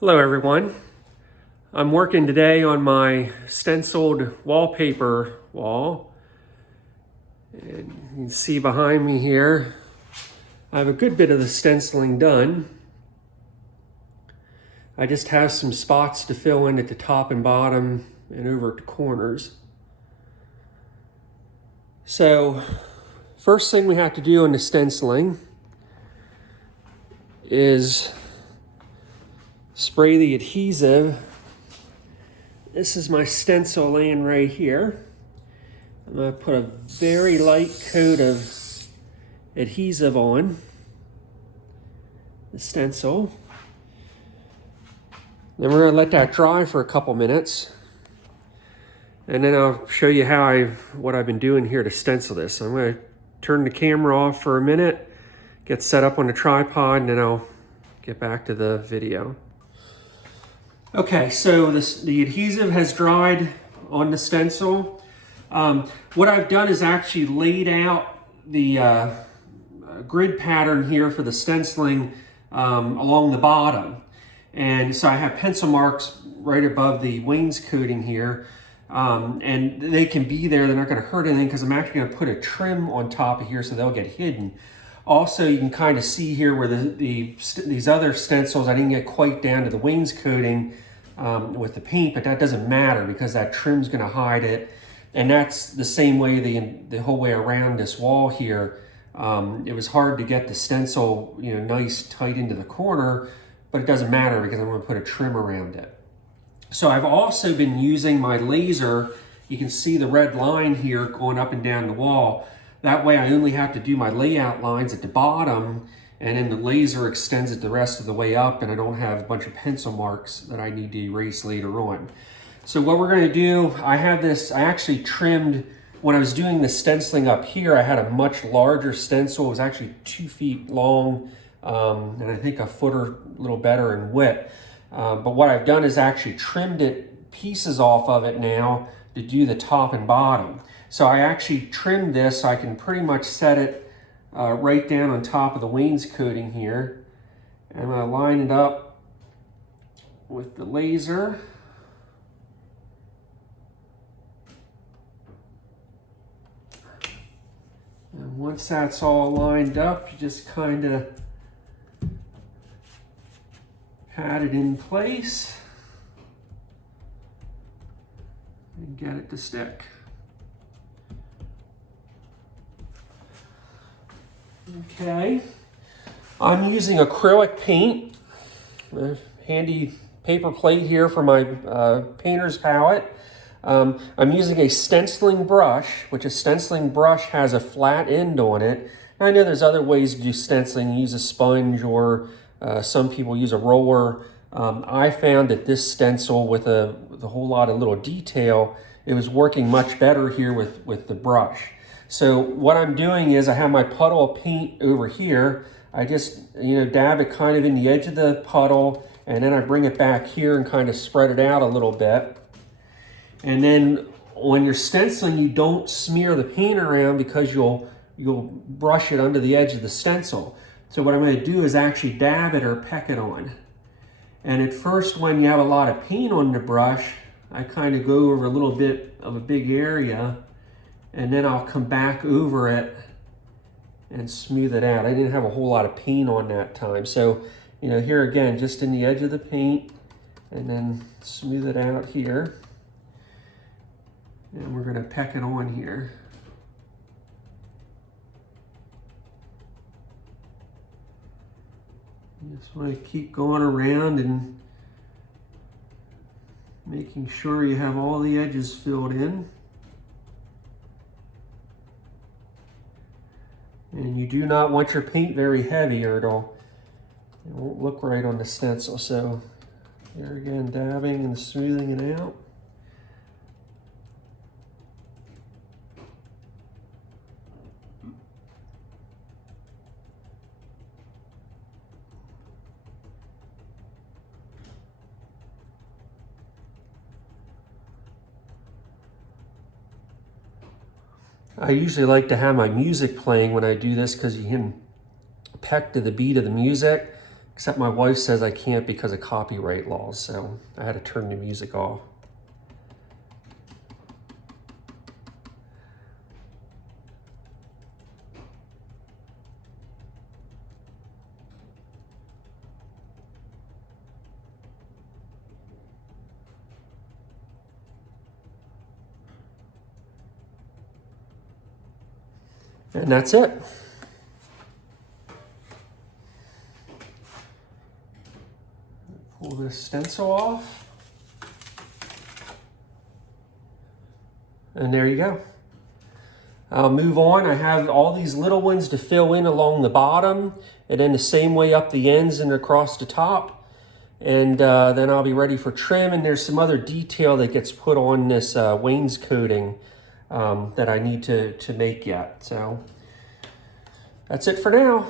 Hello everyone. I'm working today on my stenciled wallpaper wall. And you can see behind me here, I have a good bit of the stenciling done. I just have some spots to fill in at the top and bottom and over at the corners. So, first thing we have to do on the stenciling is spray the adhesive. This is my stencil laying right here. I'm going to put a very light coat of adhesive on the stencil. Then we're going to let that dry for a couple minutes. And then I'll show you what I've been doing here to stencil this. So I'm going to turn the camera off for a minute, get set up on the tripod, and then I'll get back to the video. Okay, so the adhesive has dried on the stencil. What I've done is actually laid out the grid pattern here for the stenciling along the bottom. And so I have pencil marks right above the wainscoting here. And they can be there, they're not gonna hurt anything because I'm actually gonna put a trim on top of here so they'll get hidden. Also, you can kind of see here where these other stencils, I didn't get quite down to the wainscoting with the paint, but that doesn't matter because that trim's going to hide it. And that's the same way the whole way around this wall here. It was hard to get the stencil, nice tight into the corner, but it doesn't matter because I'm going to put a trim around it. So I've also been using my laser. You can see the red line here going up and down the wall. That way I only have to do my layout lines at the bottom, and then the laser extends it the rest of the way up, and I don't have a bunch of pencil marks that I need to erase later on. So what we're going to do, I actually trimmed, when I was doing the stenciling up here, I had a much larger stencil. It was actually 2 feet long, and I think a foot or a little better in width. But what I've done is actually trimmed pieces off of it now to do the top and bottom. So I actually trimmed this so I can pretty much set it right down on top of the wainscoting here. And I'm going to line it up with the laser. And once that's all lined up, you just kind of pat it in place and get it to stick. Okay, I'm using acrylic paint, a handy paper plate here for my painter's palette. I'm using a stenciling brush, which a stenciling brush has a flat end on it. And I know there's other ways to do stenciling, use a sponge, or some people use a roller. I found that this stencil with a whole lot of little detail, it was working much better here with the brush. So what I'm doing is I have my puddle of paint over here. I just, dab it kind of in the edge of the puddle, and then I bring it back here and kind of spread it out a little bit. And then when you're stenciling, you don't smear the paint around because you'll brush it under the edge of the stencil. So what I'm going to do is actually dab it or peck it on. And at first, when you have a lot of paint on the brush, I kind of go over a little bit of a big area, and then I'll come back over it and smooth it out. I didn't have a whole lot of paint on that time. So, here again, just in the edge of the paint, and then smooth it out here. And we're gonna peck it on here. You just wanna keep going around and making sure you have all the edges filled in. And you do not want your paint very heavy or it won't look right on the stencil. So here again, dabbing and smoothing it out. I usually like to have my music playing when I do this because you can peck to the beat of the music. Except my wife says I can't because of copyright laws, so I had to turn the music off. And that's it. Pull this stencil off. And there you go. I'll move on. I have all these little ones to fill in along the bottom, and then the same way up the ends and across the top. And then I'll be ready for trim. And there's some other detail that gets put on this wainscoting that I need to make yet. So that's it for now.